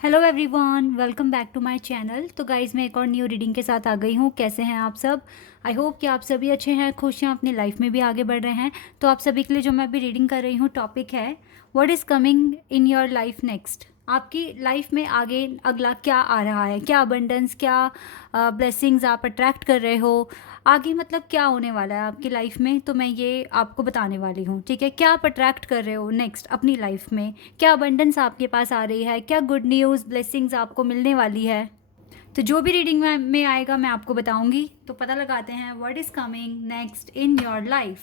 Hello everyone, welcome back to my channel. तो guys मैं एक और न्यू रीडिंग के साथ आ गई हूँ। कैसे हैं आप सब? आई होप कि आप सभी अच्छे हैं, खुश हैं, अपनी लाइफ में भी आगे बढ़ रहे हैं। तो आप सभी के लिए जो मैं अभी रीडिंग कर रही हूँ टॉपिक है what is coming in your life next. आपकी लाइफ में आगे अगला क्या आ रहा है, क्या अबंडेंस, क्या ब्लेसिंग्स आप अट्रैक्ट कर रहे हो आगे, मतलब क्या होने वाला है आपकी लाइफ में। तो मैं ये आपको बताने वाली हूँ, ठीक है। क्या आप अट्रैक्ट कर रहे हो नेक्स्ट अपनी लाइफ में, क्या अबंडेंस आपके पास आ रही है, क्या गुड न्यूज़ ब्लेसिंग्स आपको मिलने वाली है। तो जो भी रीडिंग में आएगा मैं आपको बताऊंगी। तो पता लगाते हैं what is coming next in your life.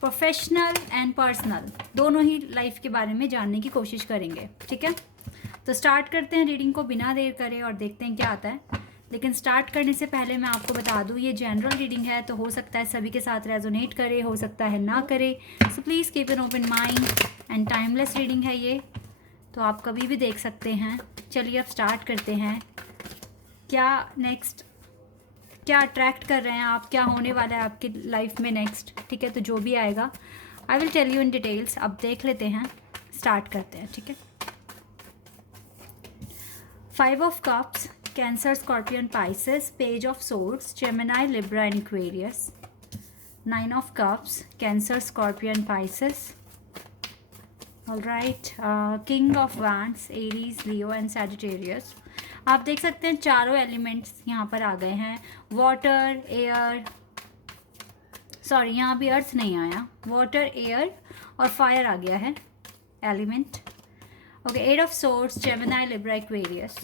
Professional and personal दोनों ही लाइफ के बारे में जानने की कोशिश करेंगे, ठीक है। तो स्टार्ट करते हैं रीडिंग को बिना देर करे और देखते हैं क्या आता है। लेकिन स्टार्ट करने से पहले मैं आपको बता दूं ये जनरल रीडिंग है, तो हो सकता है सभी के साथ रेजोनेट करे, हो सकता है ना करे। So please keep an open mind and timeless reading है ये, तो आप कभी भी देख सकते हैं। चलिए अब स्टार्ट करते हैं। क्या नेक्स्ट, क्या अट्रैक्ट कर रहे हैं आप, क्या होने वाला है आपकी लाइफ में नेक्स्ट, ठीक है। तो जो भी आएगा I will tell you in details. अब देख लेते हैं, स्टार्ट करते हैं, ठीक है। 5 of Cups, Cancer, Scorpion, Pisces, Page of Swords, Gemini, Libra and Aquarius. 9 of Cups, Cancer, Scorpion, Pisces. Alright, King of Wands, Aries, Leo and Sagittarius. आप देख सकते हैं चारों एलिमेंट्स यहाँ पर आ गए हैं। वाटर, एयर, सॉरी यहाँ भी अर्थ नहीं आया, वाटर, एयर और फायर आ गया है element. Okay, 8 of Swords, Gemini, Libra, Aquarius.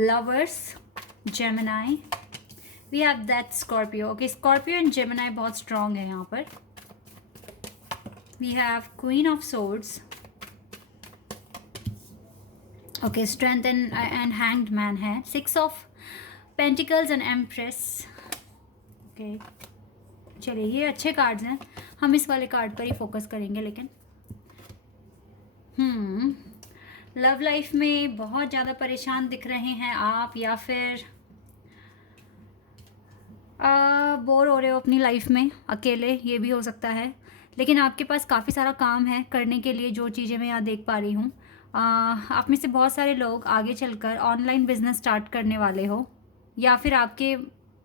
Lovers, Gemini. We have that Scorpio. Okay, Scorpio and Gemini बहुत strong है यहाँ पर. We have Queen of Swords. Okay, Strength and Hanged Man है. 6 of Pentacles and Empress. Okay. चलिए ये अच्छे cards हैं, हम इस वाले कार्ड पर ही फोकस करेंगे। लेकिन लव लाइफ में बहुत ज़्यादा परेशान दिख रहे हैं आप, या फिर बोर हो रहे हो अपनी लाइफ में अकेले, ये भी हो सकता है। लेकिन आपके पास काफ़ी सारा काम है करने के लिए, जो चीज़ें मैं यहाँ देख पा रही हूँ। आप में से बहुत सारे लोग आगे चलकर ऑनलाइन बिजनेस स्टार्ट करने वाले हो, या फिर आपके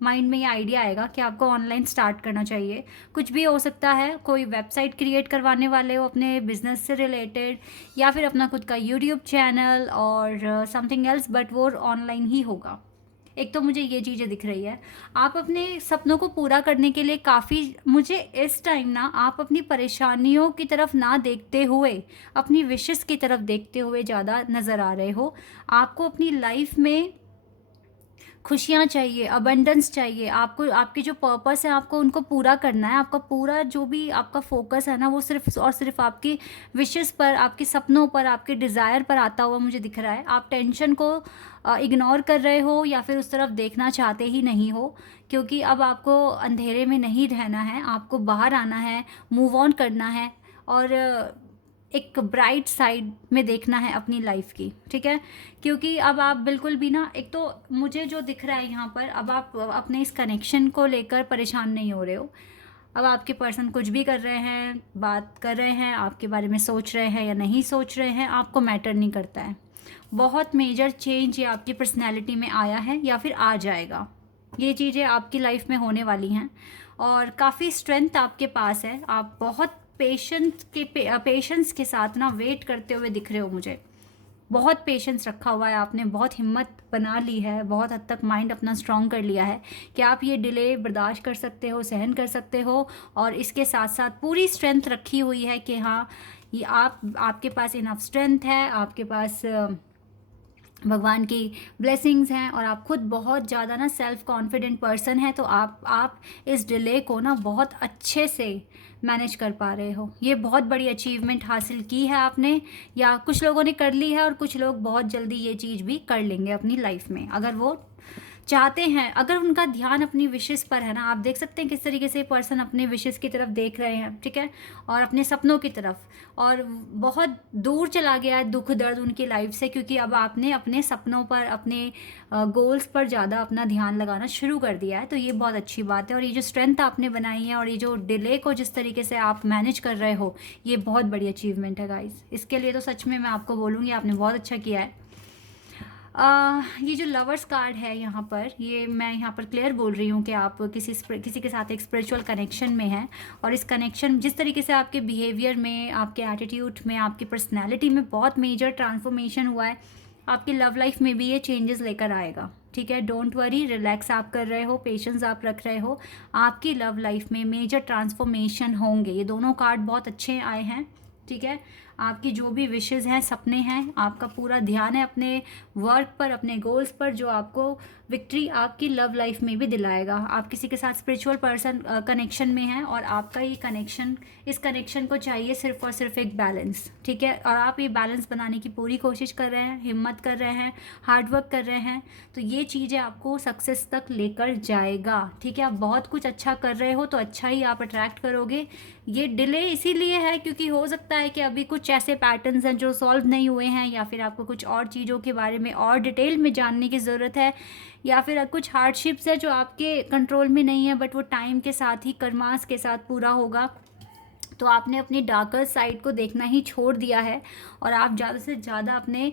माइंड में ये आइडिया आएगा कि आपको ऑनलाइन स्टार्ट करना चाहिए। कुछ भी हो सकता है, कोई वेबसाइट क्रिएट करवाने वाले हो अपने बिजनेस से रिलेटेड, या फिर अपना खुद का यूट्यूब चैनल और समथिंग एल्स, बट वो ऑनलाइन ही होगा। एक तो मुझे ये चीज़ें दिख रही है। आप अपने सपनों को पूरा करने के लिए काफ़ी, मुझे इस टाइम ना आप अपनी परेशानियों की तरफ ना देखते हुए अपनी विशेस की तरफ देखते हुए ज़्यादा नज़र आ रहे हो। आपको अपनी लाइफ में खुशियाँ चाहिए, अबंडेंस चाहिए आपको, आपके जो पर्पस है आपको उनको पूरा करना है। आपका पूरा जो भी आपका फोकस है ना, वो सिर्फ और सिर्फ आपकी विशेस पर, आपके सपनों पर, आपके डिज़ायर पर आता हुआ मुझे दिख रहा है। आप टेंशन को इग्नोर कर रहे हो, या फिर उस तरफ देखना चाहते ही नहीं हो, क्योंकि अब आपको अंधेरे में नहीं रहना है, आपको बाहर आना है, मूव ऑन करना है और एक ब्राइट साइड में देखना है अपनी लाइफ की, ठीक है। क्योंकि अब आप बिल्कुल भी ना, एक तो मुझे जो दिख रहा है यहाँ पर, अब आप अपने इस कनेक्शन को लेकर परेशान नहीं हो रहे हो। अब आपके पर्सन कुछ भी कर रहे हैं, बात कर रहे हैं, आपके बारे में सोच रहे हैं या नहीं सोच रहे हैं, आपको मैटर नहीं करता है। बहुत मेजर चेंज ये आपकी पर्सनैलिटी में आया है या फिर आ जाएगा। ये चीज़ें आपकी लाइफ में होने वाली हैं और काफ़ी स्ट्रेंथ आपके पास है। आप बहुत पेशेंस के साथ ना वेट करते हुए दिख रहे हो मुझे। बहुत पेशेंस रखा हुआ है आपने, बहुत हिम्मत बना ली है, बहुत हद तक माइंड अपना स्ट्रॉन्ग कर लिया है कि आप ये डिले बर्दाश्त कर सकते हो, सहन कर सकते हो। और इसके साथ साथ पूरी स्ट्रेंथ रखी हुई है कि हाँ, ये आपके पास इनफ स्ट्रेंथ है, आपके पास भगवान की ब्लेसिंग्स हैं और आप खुद बहुत ज़्यादा ना सेल्फ कॉन्फिडेंट पर्सन है। तो आप इस डिले को ना बहुत अच्छे से मैनेज कर पा रहे हो। ये बहुत बड़ी अचीवमेंट हासिल की है आपने, या कुछ लोगों ने कर ली है और कुछ लोग बहुत जल्दी ये चीज़ भी कर लेंगे अपनी लाइफ में, अगर वो चाहते हैं, अगर उनका ध्यान अपनी विशेस पर है ना, आप देख सकते हैं किस तरीके से पर्सन अपने विशेस की तरफ देख रहे हैं, ठीक है, और अपने सपनों की तरफ, और बहुत दूर चला गया है दुख दर्द उनकी लाइफ से, क्योंकि अब आपने अपने सपनों पर, अपने गोल्स पर ज़्यादा अपना ध्यान लगाना शुरू कर दिया है। तो ये बहुत अच्छी बात है, और ये जो स्ट्रेंथ आपने बनाई है और ये जो डिले को जिस तरीके से आप मैनेज कर रहे हो, ये बहुत बड़ी अचीवमेंट है गाइज। इसके लिए तो सच में मैं आपको बोलूँगी आपने बहुत अच्छा किया है। ये जो लवर्स कार्ड है यहाँ पर, ये मैं यहाँ पर क्लियर बोल रही हूँ कि आप किसी के साथ एक स्पिरिचुअल कनेक्शन में हैं, और इस कनेक्शन जिस तरीके से आपके बिहेवियर में, आपके एटीट्यूड में, आपकी पर्सनैलिटी में बहुत मेजर ट्रांसफॉर्मेशन हुआ है, आपकी लव लाइफ में भी ये चेंजेस लेकर आएगा, ठीक है। डोंट वरी, रिलैक्स आप कर रहे हो, पेशेंस आप रख रहे हो, आपकी लव लाइफ में मेजर ट्रांसफॉर्मेशन होंगे। ये दोनों कार्ड बहुत अच्छे आए हैं, ठीक है। आपकी जो भी विशेस हैं, सपने हैं, आपका पूरा ध्यान है अपने वर्क पर, अपने गोल्स पर, जो आपको विक्ट्री आपकी लव लाइफ में भी दिलाएगा। आप किसी के साथ स्पिरिचुअल पर्सन कनेक्शन में हैं, और आपका ये कनेक्शन, इस कनेक्शन को चाहिए सिर्फ और सिर्फ एक बैलेंस, ठीक है। और आप ये बैलेंस बनाने की पूरी कोशिश कर रहे हैं, हिम्मत कर रहे हैं, हार्डवर्क कर रहे हैं, तो ये चीज़ें आपको सक्सेस तक लेकर जाएगा, ठीक है। आप बहुत कुछ अच्छा कर रहे हो तो अच्छा ही आप अट्रैक्ट करोगे। ये डिले इसीलिए है क्योंकि हो सकता है कि अभी कुछ ऐसे पैटर्न्स हैं जो सॉल्व नहीं हुए हैं, या फिर आपको कुछ और चीज़ों के बारे में और डिटेल में जानने की ज़रूरत है, या फिर कुछ हार्डशिप्स है जो आपके कंट्रोल में नहीं है, बट वो टाइम के साथ ही, कर्मास के साथ पूरा होगा। तो आपने अपनी डार्कर साइड को देखना ही छोड़ दिया है, और आप ज़्यादा से ज़्यादा अपने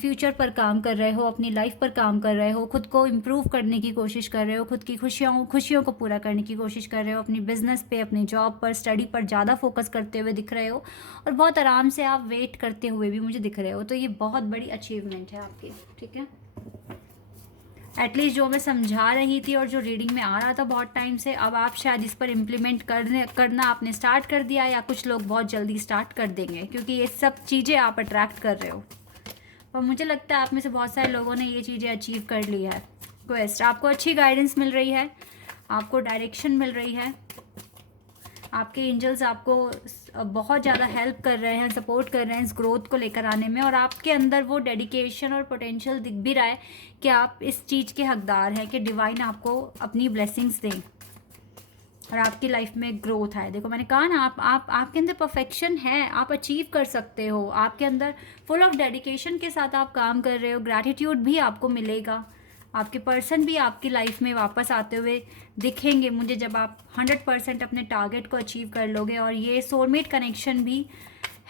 फ्यूचर पर काम कर रहे हो, अपनी लाइफ पर काम कर रहे हो, खुद को इम्प्रूव करने की कोशिश कर रहे हो, खुद की खुशियों को पूरा करने की कोशिश कर रहे हो, अपनी बिजनेस पे, अपनी जॉब पर, स्टडी पर ज़्यादा फोकस करते हुए दिख रहे हो, और बहुत आराम से आप वेट करते हुए भी मुझे दिख रहे हो। तो ये बहुत बड़ी अचीवमेंट है आपकी, ठीक है। एटलीस्ट जो मैं समझा रही थी और जो रीडिंग में आ रहा था बहुत टाइम से, अब आप शायद इस पर इम्प्लीमेंट करना आपने स्टार्ट कर दिया, या कुछ लोग बहुत जल्दी स्टार्ट कर देंगे, क्योंकि ये सब चीज़ें आप अट्रैक्ट कर रहे हो। और मुझे लगता है आप में से बहुत सारे लोगों ने ये चीज़ें अचीव कर ली है। क्वेस्ट, आपको अच्छी गाइडेंस मिल रही है, आपको डायरेक्शन मिल रही है, आपके एंजल्स आपको बहुत ज़्यादा हेल्प कर रहे हैं, सपोर्ट कर रहे हैं इस ग्रोथ को लेकर आने में, और आपके अंदर वो डेडिकेशन और पोटेंशियल दिख भी रहा है कि आप इस चीज़ के हकदार हैं कि डिवाइन आपको अपनी ब्लेसिंग्स दें और आपकी लाइफ में ग्रोथ आए। देखो मैंने कहा ना, आपके अंदर परफेक्शन है, आप अचीव कर सकते हो, आपके अंदर फुल ऑफ डेडिकेशन के साथ आप काम कर रहे हो, ग्रैटिट्यूड भी आपको मिलेगा, आपके पर्सन भी आपकी लाइफ में वापस आते हुए दिखेंगे मुझे जब आप 100% अपने टारगेट को अचीव कर लोगे। और ये सोलमेट कनेक्शन भी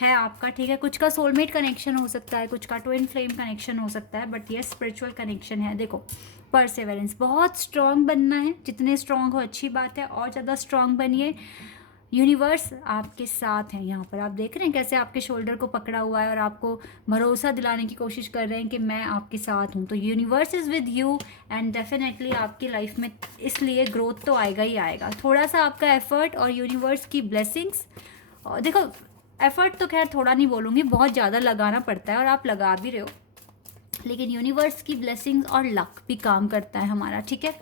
है आपका, ठीक है। कुछ का सोलमेट कनेक्शन हो सकता है, कुछ का ट्विन फ्लेम कनेक्शन हो सकता है, बट ये स्पिरिचुअल कनेक्शन है। देखो परसेवरेंस, बहुत स्ट्रांग बनना है, जितने स्ट्रांग हो अच्छी बात है, और ज़्यादा स्ट्रांग बनिए। यूनिवर्स आपके साथ है। यहाँ पर आप देख रहे हैं कैसे आपके शोल्डर को पकड़ा हुआ है और आपको भरोसा दिलाने की कोशिश कर रहे हैं कि मैं आपके साथ हूँ। तो universe is with you, and definitely आपकी लाइफ में इसलिए ग्रोथ तो आएगा ही आएगा। थोड़ा सा आपका एफर्ट और यूनिवर्स की ब्लेसिंग्स, और देखो एफर्ट तो खैर थोड़ा नहीं बोलूँगी, बहुत ज़्यादा लगाना पड़ता है और आप लगा भी रहे हो, लेकिन यूनिवर्स की ब्लेसिंग्स और लक भी काम करता है हमारा, ठीक है।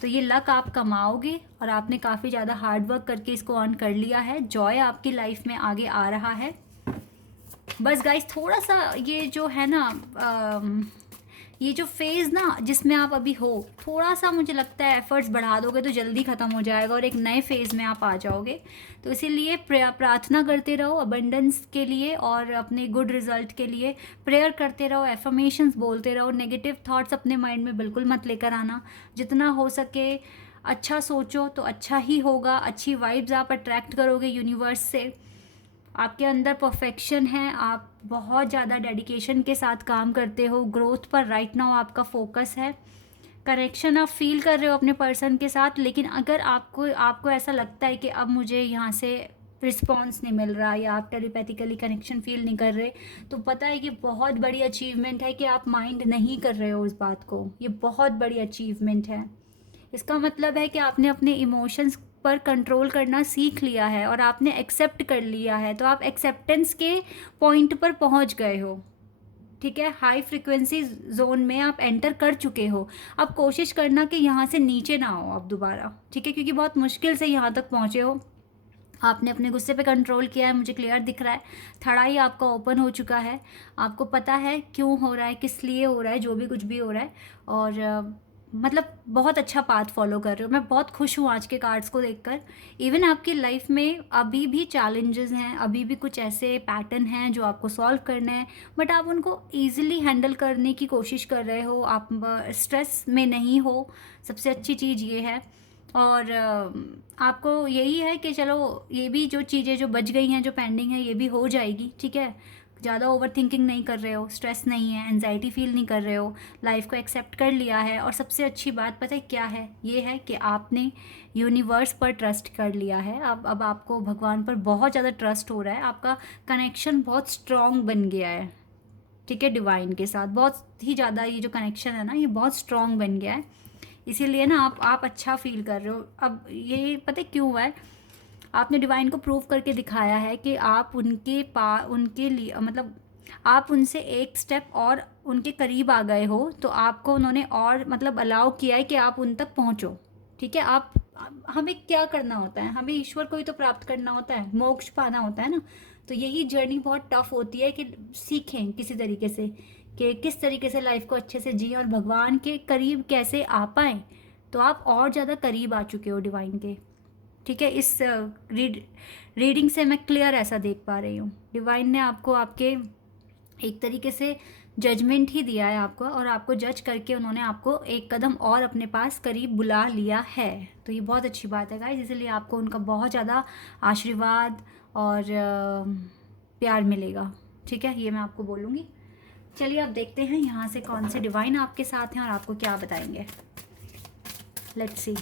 तो ये लक आप कमाओगे, और आपने काफ़ी ज़्यादा हार्ड वर्क करके इसको अर्न कर लिया है। जॉय आपकी लाइफ में आगे आ रहा है। बस गाइस थोड़ा सा ये जो है ना, ये जो फेज़ ना जिसमें आप अभी हो, थोड़ा सा मुझे लगता है एफर्ट्स बढ़ा दोगे तो जल्दी ख़त्म हो जाएगा और एक नए फेज़ में आप आ जाओगे। तो इसीलिए प्रार्थना करते रहो अबंडेंस के लिए और अपने गुड रिजल्ट के लिए प्रेयर करते रहो, एफर्मेशंस बोलते रहो। नेगेटिव थॉट्स अपने माइंड में बिल्कुल मत लेकर आना। जितना हो सके अच्छा सोचो तो अच्छा ही होगा। अच्छी वाइब्स आप अट्रैक्ट करोगे यूनिवर्स से। आपके अंदर परफेक्शन है, आप बहुत ज़्यादा डेडिकेशन के साथ काम करते हो। ग्रोथ पर राइट नाउ आपका फोकस है। कनेक्शन आप फील कर रहे हो अपने पर्सन के साथ, लेकिन अगर आपको ऐसा लगता है कि अब मुझे यहाँ से रिस्पॉन्स नहीं मिल रहा या आप टेलीपैथिकली कनेक्शन फील नहीं कर रहे, तो पता है कि बहुत बड़ी अचीवमेंट है कि आप माइंड नहीं कर रहे हो उस बात को। ये बहुत बड़ी अचीवमेंट है। इसका मतलब है कि आपने अपने इमोशंस पर कंट्रोल करना सीख लिया है और आपने एक्सेप्ट कर लिया है। तो आप एक्सेप्टेंस के पॉइंट पर पहुंच गए हो, ठीक है। हाई फ्रिक्वेंसी जोन में आप एंटर कर चुके हो। अब कोशिश करना कि यहाँ से नीचे ना हो अब दोबारा, ठीक है, क्योंकि बहुत मुश्किल से यहाँ तक पहुँचे हो। आपने अपने गुस्से पे कंट्रोल किया है, मुझे क्लियर दिख रहा है। थर्ड आई आपका ओपन हो चुका है, आपको पता है क्यों हो रहा है, किस लिए हो रहा है, जो भी कुछ भी हो रहा है। और मतलब बहुत अच्छा पाथ फॉलो कर रहे हो। मैं बहुत खुश हूँ आज के कार्ड्स को देखकर। इवन आपकी लाइफ में अभी भी चैलेंजेस हैं, अभी भी कुछ ऐसे पैटर्न हैं जो आपको सॉल्व करने हैं, बट आप उनको ईजिली हैंडल करने की कोशिश कर रहे हो। आप स्ट्रेस में नहीं हो, सबसे अच्छी चीज़ ये है। और आपको यही है कि चलो ये भी जो चीज़ें जो बच गई हैं, जो पेंडिंग है, ये भी हो जाएगी, ठीक है। ज़्यादा ओवर थिंकिंग नहीं कर रहे हो, स्ट्रेस नहीं है, एनजाइटी फील नहीं कर रहे हो, लाइफ को एक्सेप्ट कर लिया है। और सबसे अच्छी बात पता है क्या है, ये है कि आपने यूनिवर्स पर ट्रस्ट कर लिया है। अब आपको भगवान पर बहुत ज़्यादा ट्रस्ट हो रहा है, आपका कनेक्शन बहुत स्ट्रॉन्ग बन गया है, ठीक है। डिवाइन के साथ बहुत ही ज़्यादा ये जो कनेक्शन है ना, ये बहुत स्ट्रॉन्ग बन गया है। इसीलिए ना आप अच्छा फील कर रहे हो। अब ये पता है क्यों हुआ है, आपने डिवाइन को प्रूव करके दिखाया है कि आप उनके लिए मतलब आप उनसे एक स्टेप और उनके करीब आ गए हो। तो आपको उन्होंने और मतलब अलाउ किया है कि आप उन तक पहुंचो, ठीक है। हमें क्या करना होता है, हमें ईश्वर को ही तो प्राप्त करना होता है, मोक्ष पाना होता है ना। तो यही जर्नी बहुत टफ होती है कि सीखें किसी तरीके से कि किस तरीके से लाइफ को अच्छे से जिए और भगवान के करीब कैसे आ पाएँ। तो आप और ज़्यादा करीब आ चुके हो डिवाइन के, ठीक है। इस रीडिंग से मैं क्लियर ऐसा देख पा रही हूँ। डिवाइन ने आपको आपके एक तरीके से जजमेंट ही दिया है आपको, और आपको जज करके उन्होंने आपको एक कदम और अपने पास करीब बुला लिया है। तो ये बहुत अच्छी बात है गाइस, इसलिए आपको उनका बहुत ज़्यादा आशीर्वाद और प्यार मिलेगा, ठीक है। ये मैं आपको बोलूँगी। चलिए अब देखते हैं यहाँ से कौन से डिवाइन आपके साथ हैं और आपको क्या बताएंगे। Let's see.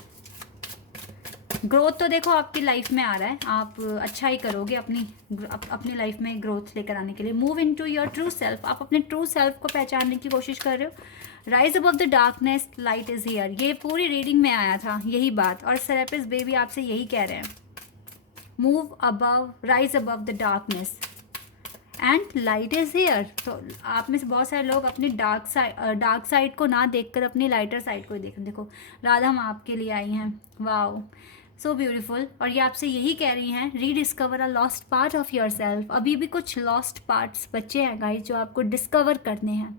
ग्रोथ तो देखो आपकी लाइफ में आ रहा है, आप अच्छा ही करोगे अपनी लाइफ में ग्रोथ लेकर आने के लिए। Move into your true self, आप अपने ट्रू सेल्फ को पहचानने की कोशिश कर रहे हो। Rise above the darkness, light is here, ये पूरी रीडिंग में आया था यही बात, और सेरेपिस्ट बेबी आपसे यही कह रहे हैं। Move above, rise above the darkness and light is here. तो आप में से बहुत सारे लोग अपनी डार्क साइड को ना देखकर अपनी लाइटर साइड को ही देखें। देखो राधा हम आपके लिए आई हैं, वाओ सो ब्यूटीफुल। और ये आपसे यही कह रही हैं, rediscover a lost part of your self. अभी भी कुछ लॉस्ट पार्ट्स बच्चे हैं गाइस जो आपको डिस्कवर करने हैं,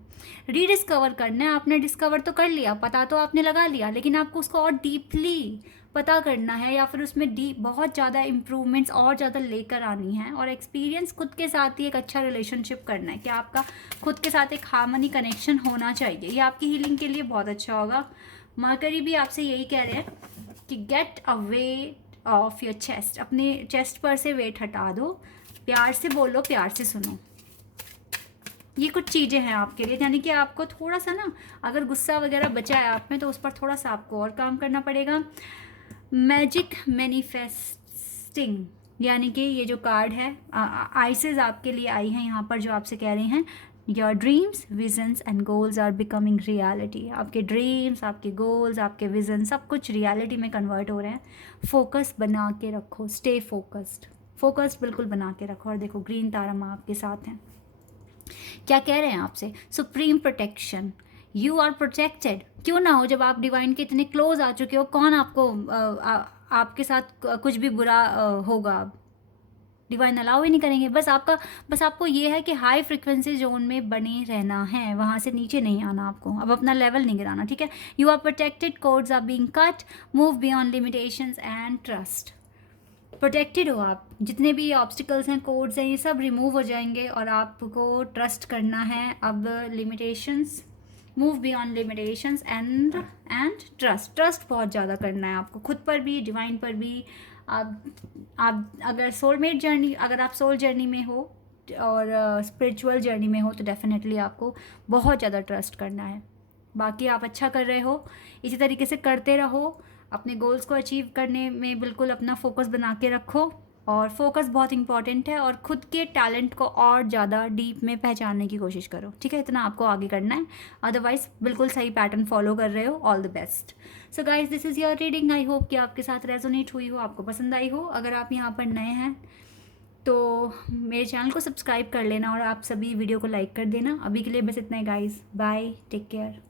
रीडिस्कवर करना है। आपने डिस्कवर तो कर लिया, पता तो आपने लगा लिया, लेकिन आपको उसको और डीपली पता करना है, या फिर उसमें बहुत ज़्यादा इम्प्रूवमेंट्स और ज़्यादा लेकर आनी है। और एक्सपीरियंस खुद के साथ ही एक अच्छा रिलेशनशिप करना है कि आपका खुद के साथ एक हार्मनी कनेक्शन होना चाहिए। ये आपकी हीलिंग के लिए बहुत अच्छा होगा। मरकरी भी आपसे यही कह रहे हैं कि get a weight of your chest, अपने चेस्ट पर से वेट हटा दो, प्यार से बोलो, प्यार से सुनो। ये कुछ चीज़ें हैं आपके लिए, यानी कि आपको थोड़ा सा ना अगर गुस्सा वगैरह बचा है आप में तो उस पर थोड़ा सा आपको और काम करना पड़ेगा। मैजिक मैनिफेस्टिंग, यानी कि ये जो कार्ड है आइसेस आपके लिए आई हैं यहाँ पर, जो आपसे कह रही हैं your dreams, visions and goals are becoming reality. आपके ड्रीम्स, आपके गोल्स, आपके विजन सब कुछ रियलिटी में कन्वर्ट हो रहे हैं। फोकस बना के रखो, स्टे फोकस्ड बिल्कुल बना के रखो। और देखो ग्रीन तारा माँ आपके साथ हैं, क्या कह रहे हैं आपसे, supreme protection, you are protected. क्यों ना हो, जब आप डिवाइन के इतने क्लोज आ चुके हो, कौन आपको आपके साथ कुछ भी बुरा होगा, डिवाइन अलाउ ही नहीं करेंगे। बस आपको ये है कि हाई फ्रिक्वेंसी जोन में बने रहना है, वहाँ से नीचे नहीं आना आपको, अब अपना लेवल नहीं गिराना, ठीक है। You are protected, codes are being cut, move beyond limitations and trust. Protected हो आप, जितने भी ऑब्स्टिकल्स हैं, कोड्स हैं, ये सब रिमूव हो जाएंगे और आपको ट्रस्ट करना है अब। Limitations, move beyond limitations and trust बहुत ज़्यादा करना है आपको, खुद पर भी, डिवाइन पर भी। आप अगर सोलमेट जर्नी, अगर आप सोल जर्नी में हो और स्पिरिचुअल जर्नी में हो तो डेफिनेटली आपको बहुत ज़्यादा ट्रस्ट करना है। बाकी आप अच्छा कर रहे हो, इसी तरीके से करते रहो। अपने गोल्स को अचीव करने में बिल्कुल अपना फोकस बना के रखो, और फोकस बहुत इंपॉर्टेंट है। और खुद के टैलेंट को और ज़्यादा डीप में पहचानने की कोशिश करो, ठीक है। इतना आपको आगे करना है, अदरवाइज बिल्कुल सही पैटर्न फॉलो कर रहे हो। All the best. So guys this is your reading, I hope कि आपके साथ रेजोनेट हुई हो, आपको पसंद आई हो। अगर आप यहाँ पर नए हैं तो मेरे चैनल को सब्सक्राइब कर लेना, और आप सभी वीडियो को लाइक कर देना। अभी के लिए बस इतना ही गाइज, बाय, टेक केयर।